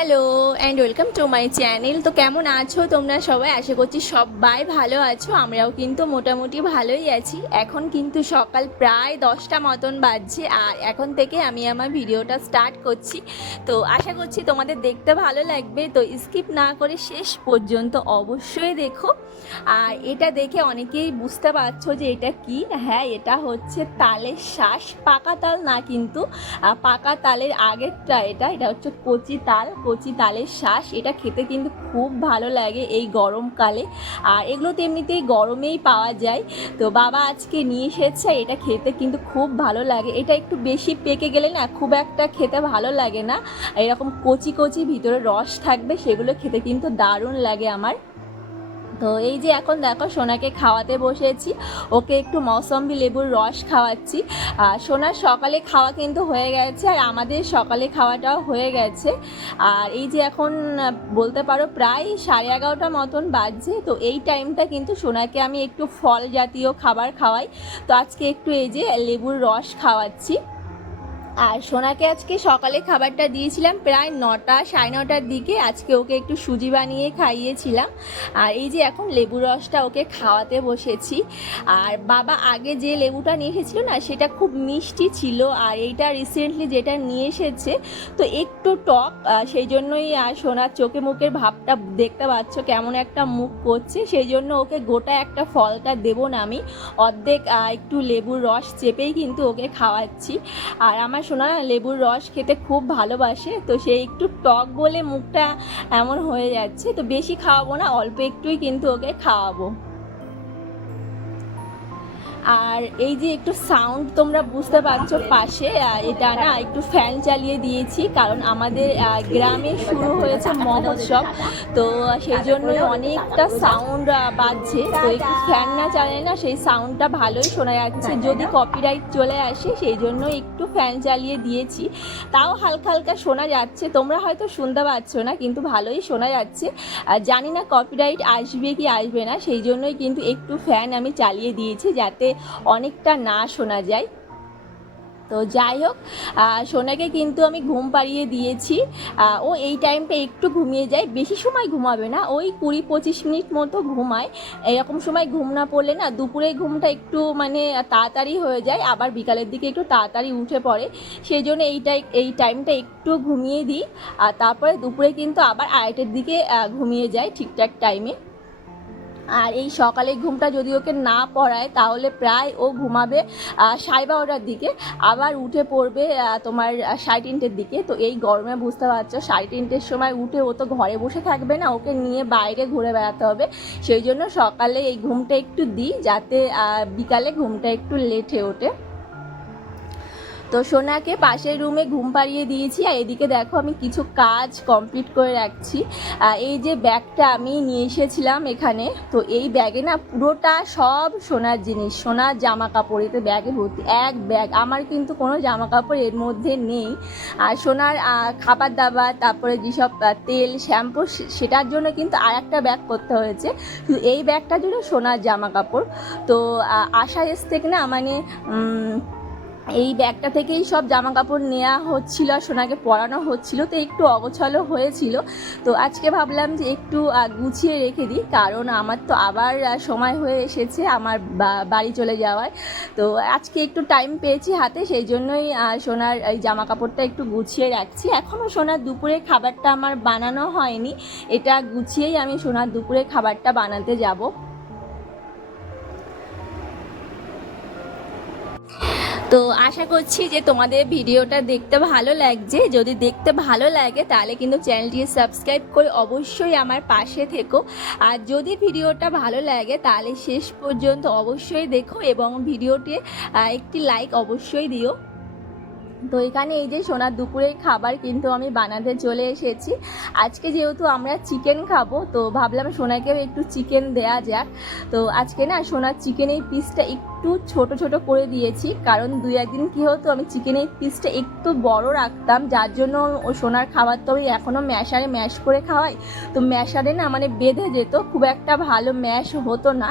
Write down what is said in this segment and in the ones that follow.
Hello and welcome to my channel. তো কেমন আছো তোমরা সবাই? আশা করছি সবাই ভালো আছো। আমরাও কিন্তু মোটামুটি ভালোই আছি। এখন কিন্তু সকাল প্রায় 10টা মতন বাজছে, আর এখন থেকে আমি আমার ভিডিওটা স্টার্ট করছি। তো আশা করছি তোমাদের দেখতে ভালো লাগবে, তো স্কিপ না করে শেষ পর্যন্ত অবশ্যই দেখো। আর এটা দেখে অনেকেই বুঝতে পারছো যে এটা কি। হ্যাঁ, এটা হচ্ছে তালের শ্বাস। পাকা তাল না, কিন্তু পাকা তালের আগেরটা এটা হচ্ছে কচি তালের শ্বাস। এটা খেতে কিন্তু খুব ভালো লাগে এই গরমকালে, আর এগুলো তো এমনিতেই গরমেই পাওয়া যায়। তো বাবা আজকে নিয়ে এসেছে, এটা খেতে কিন্তু খুব ভালো লাগে। এটা একটু বেশি পেকে গেলে না খুব একটা খেতে ভালো লাগে না, এরকম কচি কচি ভিতরে রস থাকবে, সেগুলো খেতে কিন্তু দারুণ লাগে আমার। তো এই যে এখন দেখো সোনাকে খাওয়াতে বসেছি, ওকে একটু মৌসম্বি লেবুর রস খাওয়াচ্ছি। সোনার সকালে খাওয়া কিন্তু হয়ে গেছে, আর আমাদের সকালে খাওয়াটাও হয়ে গেছে। আর এই যে এখন বলতে পারো প্রায় 11:30 মতন বাজছে। তো এই টাইমটা কিন্তু সোনাকে আমি একটু ফল জাতীয় খাবার খাওয়াই। তো আজকে একটু এই যে লেবুর রস খাওয়াচ্ছি। আর সোনাকে আজকে সকালে খাবারটা দিয়েছিলাম প্রায় 9টা 9:30টার দিকে। আজকে ওকে একটু সুজি বানিয়ে খাইয়েছিলাম, আর এই যে এখন লেবু রসটা ওকে খাওয়াতে বসেছি। আর বাবা আগে যে লেবুটা নিয়ে এসেছিলো না, সেটা খুব মিষ্টি ছিল, আর এইটা রিসেন্টলি যেটা নিয়ে এসেছে তো একটু টক, সেই জন্যই সোনার চোখে মুখের ভাবটা দেখতে পাচ্ছ কেমন একটা মুখ করছে। সেই জন্য ওকে গোটা একটা ফলটা দেবো না, আমি অর্ধেক একটু লেবুর রস চেপেই কিন্তু ওকে খাওয়াচ্ছি। আর আমার সোনা লেবুর রস খেতে খুব ভালোবাসে, তো সে একটু টক বলে মুখটা এমন হয়ে যাচ্ছে। তো বেশি খাওয়াবো না, অল্প একটুই কিন্তু ওকে খাওয়াবো। আর এই যে একটু সাউন্ড তোমরা বুঝতে পারছো পাশে, এটা না একটু ফ্যান চালিয়ে দিয়েছি, কারণ আমাদের গ্রামে শুরু হয়েছে মহোৎসব, তো সেই জন্যই অনেকটা সাউন্ড বাজছে। তো একটু ফ্যান না চালালে না সেই সাউন্ডটা ভালোই শোনা যাচ্ছে, যদি কপিরাইট চলে আসে সেই জন্য একটু ফ্যান চালিয়ে দিয়েছি। তাও হালকা হালকা শোনা যাচ্ছে, তোমরা হয়তো শুনতে পাচ্ছ না, কিন্তু ভালোই শোনা যাচ্ছে। জানি না কপিরাইট আসবে কি আসবে না, সেই জন্যই কিন্তু একটু ফ্যান আমি চালিয়ে দিয়েছি, যাতে অনেকটা না শোনা যায়। তো যাই হোক, সোনাকে কিন্তু আমি ঘুম পাড়িয়ে দিয়েছি। ও এই টাইমটা একটু ঘুমিয়ে যায়, বেশি সময় ঘুমাবে না, ওই 20-25 মিনিট মতো ঘুমায়। এরকম সময় ঘুম না পড়লে না দুপুরে ঘুমটা একটু মানে তাড়াতাড়ি হয়ে যায়, আবার বিকালের দিকে একটু তাড়াতাড়ি উঠে পড়ে। সেই জন্য এই টাইমটা একটু ঘুমিয়ে দিই, আর তারপরে দুপুরে কিন্তু আবার 2:30টার দিকে ঘুমিয়ে যায় ঠিকঠাক টাইমে। আর এই সকালে ঘুমটা যদি ওকে না পড়ায় তাহলে প্রায় ও ঘুমাবে 12:30টার দিকে, আবার উঠে পড়বে তোমার 3:30টার দিকে। তো এই গরমে বুঝতে পারছো 3:30টার সময় উঠে ও তো ঘরে বসে থাকবে না, ওকে নিয়ে বাইরে ঘুরে বেড়াতে হবে। সেই জন্য সকালে এই ঘুমটা একটু দিই, যাতে বিকালে ঘুমটা একটু লেটে ওঠে। তো সোনাকে পাশের রুমে ঘুম পাড়িয়ে দিয়েছি, আর এদিকে দেখো আমি কিছু কাজ কমপ্লিট করে রাখছি। এই যে ব্যাগটা আমি নিয়ে এসেছিলাম এখানে, তো এই ব্যাগে না পুরোটা সব সোনার জিনিস, সোনার জামা কাপড়, এতে ব্যাগে ভর্তি এক ব্যাগ। আমার কিন্তু কোনো জামা কাপড় এর মধ্যে নেই। আর সোনার খাবার দাবার, তারপরে যেসব তেল শ্যাম্পু, সেটার জন্য কিন্তু আর একটা ব্যাগ করতে হয়েছে। এই ব্যাগটার জন্য সোনার জামা কাপড়। তো আশা এস থেকে না মানে এই ব্যাগটা থেকেই সব জামা কাপড় নেওয়া হচ্ছিল, আর সোনাকে পরানো হচ্ছিল, তো একটু অগোছালো হয়েছিল। তো আজকে ভাবলাম যে একটু গুছিয়ে রেখে দিই, কারণ আমার তো আবার সময় হয়ে এসেছে আমার বাড়ি চলে যাওয়ার। তো আজকে একটু টাইম পেয়েছি হাতে, সেই জন্যই সোনার এই জামা কাপড়টা একটু গুছিয়ে রাখছি। এখনও সোনার দুপুরে খাবারটা আমার বানানো হয়নি, এটা গুছিয়েই আমি সোনার দুপুরে খাবারটা বানাতে যাব। তো আশা করছি যে তোমাদের ভিডিওটা দেখতে ভালো লাগছে। যদি দেখতে ভালো লাগে তাহলে কিন্তু চ্যানেলটি সাবস্ক্রাইব করে অবশ্যই আমার পাশে থেকো। আর যদি ভিডিওটা ভালো লাগে তাহলে শেষ পর্যন্ত অবশ্যই দেখো, এবং ভিডিওটি একটি লাইক অবশ্যই দিও। তো এখানে এই যে সোনার দুপুরের খাবার কিন্তু আমি বানাতে চলে এসেছি। আজকে যেহেতু আমরা চিকেন খাবো, তো ভাবলাম সোনাকেও একটু চিকেন দেয়া যাক। তো আজকে না সোনার চিকেনের পিসটা একটু একটু ছোট ছোট করে দিয়েছি, কারণ 2-1 দিন কী হতো আমি চিকেনের পিসটা একটু বড় রাখতাম, যার জন্য ও সোনার খাবার তো আমি এখনও ম্যাশারে ম্যাশ করে খাওয়াই, তো ম্যাশারে না মানে বেঁধে যেত, খুব একটা ভালো ম্যাশ হতো না।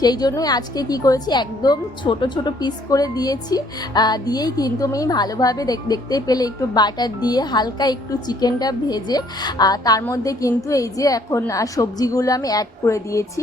সেই জন্যই আজকে কি করেছি, একদম ছোট ছোট পিস করে দিয়েছি। দিয়েই কিন্তু আমি ভালোভাবে দেখতে পেলে একটু বাটার দিয়ে হালকা একটু চিকেনটা ভেজে তার মধ্যে কিন্তু এই যে এখন সবজিগুলো আমি অ্যাড করে দিয়েছি।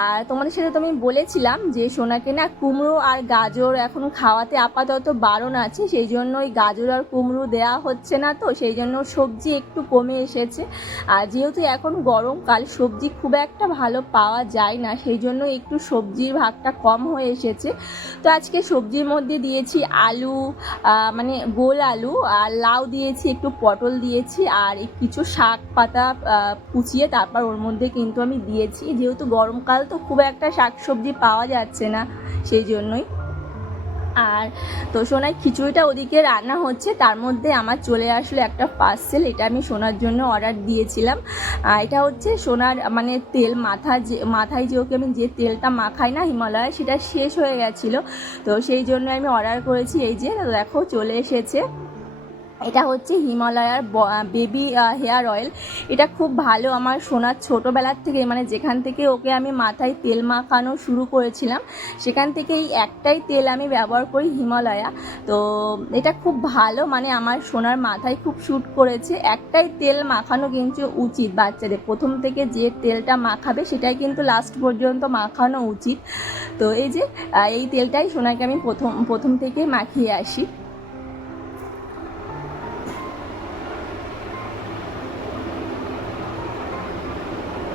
আর তোমাদের সাথে তো আমি বলেছিলাম যে সোনাকে না কুমড়ো আর গাজর এখন খাওয়াতে আপাতত বারণ আছে, সেই জন্য ওই গাজর আর কুমড়ো দেওয়া হচ্ছে না, তো সেই জন্য সবজি একটু কমে এসেছে। আর যেহেতু এখন গরমকাল সবজি খুব একটা ভালো পাওয়া যায় না, সেই জন্য একটু সবজির ভাগটা কম হয়ে এসেছে। তো আজকে সবজির মধ্যে দিয়েছি আলু, মানে গোল আলু, আর লাউ দিয়েছি, একটু পটল দিয়েছি, আর কিছু শাক পাতা কুচিয়ে তারপর ওর মধ্যে কিন্তু আমি দিয়েছি। যেহেতু গরমকাল তো খুব একটা শাক সবজি পাওয়া যাচ্ছে না, সেই জন্যই। আর তো সোনার খিচুড়িটা ওদিকে রান্না হচ্ছে, তার মধ্যে আমার চলে আসলো একটা পার্সেল, এটা আমি সোনার জন্য অর্ডার দিয়েছিলাম। এটা হচ্ছে সোনার মানে তেল, মাথায় যে ওকে আমি যে তেলটা মাখাই না হিমালয়, সেটা শেষ হয়ে গেছিলো, তো সেই জন্য আমি অর্ডার করেছি। এই যে দেখো চলে এসেছে, এটা হচ্ছে হিমালয়ার বেবি হেয়ার অয়েল। এটা খুব ভালো, আমার সোনার ছোটোবেলার থেকে মানে যেখান থেকে ওকে আমি মাথায় তেল মাখানো শুরু করেছিলাম সেখান থেকে এই একটাই তেল আমি ব্যবহার করি, হিমালয়া। তো এটা খুব ভালো, মানে আমার সোনার মাথায় খুব শ্যুট করেছে। একটাই তেল মাখানো কিন্তু উচিত বাচ্চাদের, প্রথম থেকে যে তেলটা মাখাবে সেটাই কিন্তু লাস্ট পর্যন্ত মাখানো উচিত। তো এই যে এই তেলটাই সোনাকে আমি প্রথম থেকে মাখিয়ে আসি।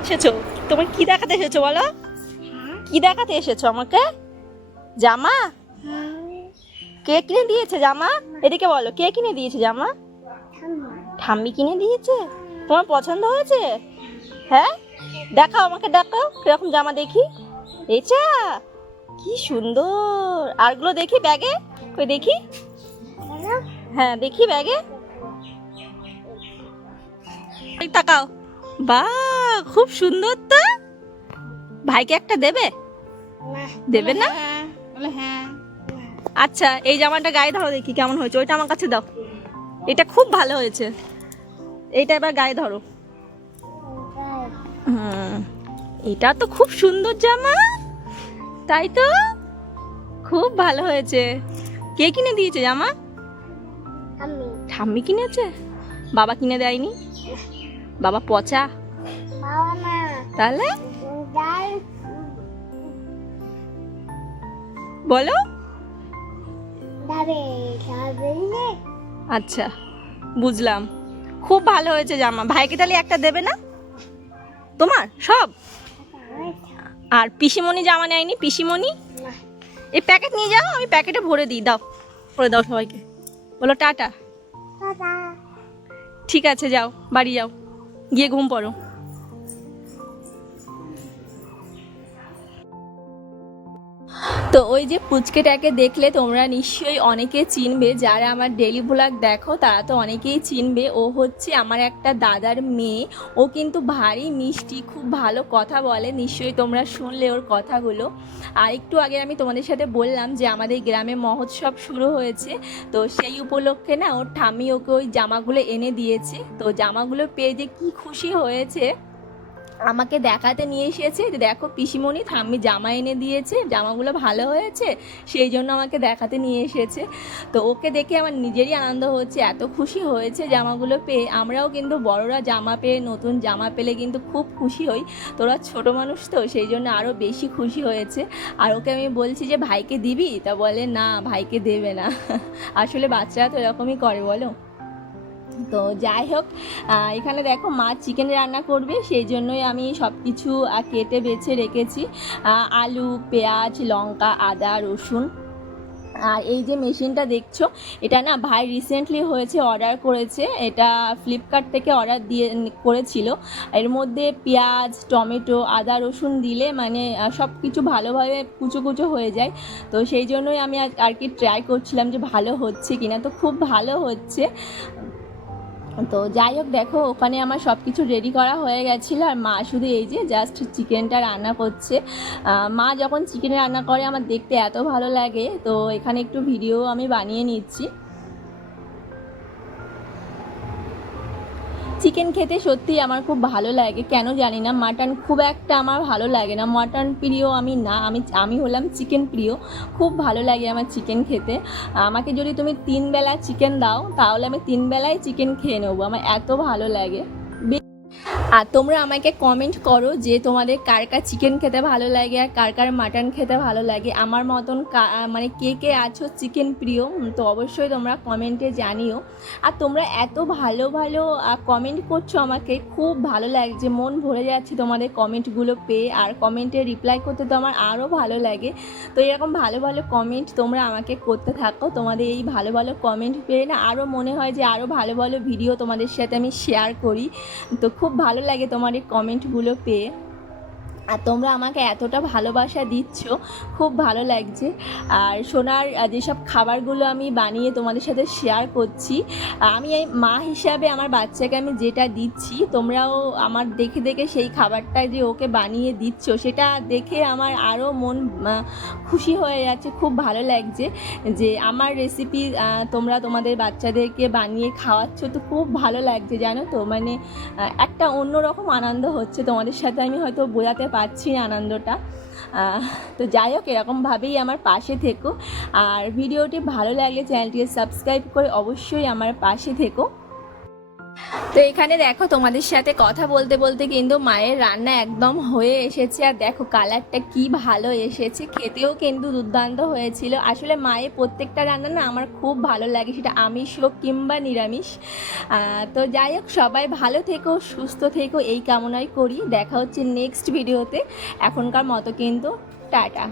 এসেছো, তোমার কি দেখাতে এসেছো বলো? কি দেখাতে এসেছো আমাকে? জামা? কে কিনে দিয়েছে জামা? এদিকে বলো, কে কিনে দিয়েছে জামা? ঠাম্মি কিনে দিয়েছে। তোমার পছন্দ হয়েছে? হ্যাঁ, দেখাও আমাকে, দেখাও কিরকম জামা দেখি। এইটা কি সুন্দর, আরগুলো দেখি ব্যাগে, কই দেখি। হ্যাঁ দেখি ব্যাগে, তাকাও। বাহ, খুব সুন্দর তো। ভাইকে একটা দেবে? দেবে না? আচ্ছা, এই জামাটা গায়ে ধরো দেখি কেমন হয়েছে, ওইটা আমার কাছে দাও। এটা খুব ভালো হয়েছে, এইটা এবার গায়ে ধরো। এটা তো খুব সুন্দর জামা, তাই তো, খুব ভালো হয়েছে। কে কিনে দিয়েছে জামা? ঠাম্মি কিনেছে, বাবা কিনে দেয়নি? বাবা পচা, তাহলে বলো। আচ্ছা বুঝলাম, খুব ভালো হয়েছে জামা। ভাইকে তাহলে একটা দেবে না তোমার সব? আর পিসিমণি জামা নেয়নি? পিসিমণি এই প্যাকেট নিয়ে যাও, আমি প্যাকেটে ভরে দিই, দাও ভরে দাও সবাইকে, বলো টাটা। ঠিক আছে, যাও বাড়ি যাও, গিয়ে ঘুম পড়ো। তো ওই যে পুচকেটাকে দেখলে তোমরা নিশ্চয়ই অনেকে চিনবে, যারা আমার ডেলি ব্লগ দেখো তারা তো অনেকেই চিনবে। ও হচ্ছে আমার একটা দাদার মেয়ে, ও কিন্তু ভারী মিষ্টি, খুব ভালো কথা বলে, নিশ্চয়ই তোমরা শুনলে ওর কথাগুলো। আর একটু আগে আমি তোমাদের সাথে বললাম যে আমাদের গ্রামে মহোৎসব শুরু হয়েছে, তো সেই উপলক্ষে না ওর ঠাম্মি ওকে ওই জামাগুলো এনে দিয়েছে। তো জামাগুলো পেয়ে যে কী খুশি হয়েছে, আমাকে দেখাতে নিয়ে এসেছে, দেখো পিসিমণি ঠাম্মি জামা এনে দিয়েছে, জামাগুলো ভালো হয়েছে, সেই জন্য আমাকে দেখাতে নিয়ে এসেছে। তো ওকে দেখে আমার নিজেরই আনন্দ হচ্ছে, এত খুশি হয়েছে জামাগুলো পেয়ে। আমরাও কিন্তু বড়রা জামা পেয়ে, নতুন জামা পেলে কিন্তু খুব খুশি হই, তোরা ছোট মানুষ তো সেই জন্য আরও বেশি খুশি হয়েছে। আর ওকে আমি বলছি যে ভাইকে দিবি, তা বলে না ভাইকে দেবে না। আসলে বাচ্চারা তো এরকমই করে বলো। তো যাই হোক, এখানে দেখো মা চিকেন রান্না করবে, সেই জন্যই আমি সব কিছু কেটে বেছে রেখেছি, আলু, পেঁয়াজ, লঙ্কা, আদা, রসুন। আর এই যে মেশিনটা দেখছো, এটা না ভাই রিসেন্টলি হয়েছে, অর্ডার করেছে, এটা ফ্লিপকার্ট থেকে অর্ডার করেছিল। এর মধ্যে পেঁয়াজ, টমেটো, আদা, রসুন দিলে মানে সব কিছু ভালোভাবে কুচো কুচো হয়ে যায়। তো সেই জন্যই আমি আর কি ট্রাই করছিলাম যে ভালো হচ্ছে কিনা, তো খুব ভালো হচ্ছে। তো যাই হোক, দেখো ওখানে আমার সব কিছু রেডি করা হয়ে গেছিলো, আর মা শুধু এই যে জাস্ট চিকেনটা রান্না করছে। মা যখন চিকেন রান্না করে আমার দেখতে এত ভালো লাগে, তো এখানে একটু ভিডিও আমি বানিয়ে নিচ্ছি। চিকেন খেতে সত্যিই আমার খুব ভালো লাগে, কেন জানি না। মাটন খুব একটা আমার ভালো লাগে না, মাটন প্রিয় আমি না, আমি হলাম চিকেন প্রিয়। খুব ভালো লাগে আমার চিকেন খেতে। আমাকে যদি তুমি 3 বেলা চিকেন দাও তাহলে আমি 3 বেলায় চিকেন খেয়ে নেবো, আমার এত ভালো লাগে। আর তোমরা আমাকে কমেন্ট করো যে তোমাদের কার কার চিকেন খেতে ভালো লাগে আর কার কার মাটন খেতে ভালো লাগে। আমার মতন মানে কে কে আছো চিকেন প্রিয়, তো অবশ্যই তোমরা কমেন্টে জানিও। আর তোমরা এত ভালো ভালো কমেন্ট করছো, আমাকে খুব ভালো লাগছে, মন ভরে যাচ্ছে তোমাদের কমেন্টগুলো পেয়ে। আর কমেন্টে রিপ্লাই করতে তো আমার আরও ভালো লাগে। তো এরকম ভালো ভালো কমেন্ট তোমরা আমাকে করতে থাকো। তোমাদের এই ভালো ভালো কমেন্ট পেয়ে না আরও মনে হয় যে আরও ভালো ভালো ভিডিও তোমাদের সাথে আমি শেয়ার করি। তো খুব ভালো লাগে তোমার এই কমেন্টগুলো পেয়ে। আর তোমরা আমাকে এতটা ভালোবাসা দিচ্ছ, খুব ভালো লাগছে। আর সোনার যেসব খাবারগুলো আমি বানিয়ে তোমাদের সাথে শেয়ার করছি, আমি এই মা হিসাবে আমার বাচ্চাকে আমি যেটা দিচ্ছি, তোমরাও আমার দেখে দেখে সেই খাবারটা যে ওকে বানিয়ে দিচ্ছ, সেটা দেখে আমার আরও মন খুশি হয়ে যাচ্ছে। খুব ভালো লাগছে যে আমার রেসিপি তোমরা তোমাদের বাচ্চাদেরকে বানিয়ে খাওয়াচ্ছ, তো খুব ভালো লাগছে জানো তো। মানে একটা অন্যরকম আনন্দ হচ্ছে, তোমাদের সাথে আমি হয়তো বোঝাতে পারছি আনন্দটা। তো যাই হোক, এরকমভাবেই আমার পাশে থেকো। আর ভিডিওটি ভালো লাগলে চ্যানেলটিকে সাবস্ক্রাইব করে অবশ্যই আমার পাশে থেকো। তো এখানে দেখো তোমাদের সাথে কথা বলতে বলতে কিন্তু মায়ের রান্না একদম হয়ে এসেছে। আর দেখো কালারটা কি ভালো এসেছে, খেতেও কিন্তু দুর্দান্ত হয়েছিল। আসলে মায়ের প্রত্যেকটা রান্না না আমার খুব ভালো লাগে, সেটা আমিষ হোক কিংবা নিরামিষ। তো যাই হোক, সবাই ভালো থেকো, সুস্থ থেকো, এই কামনাই করি। দেখা হচ্ছে নেক্সট ভিডিওতে। এখনকার মতো কিন্তু টাটা।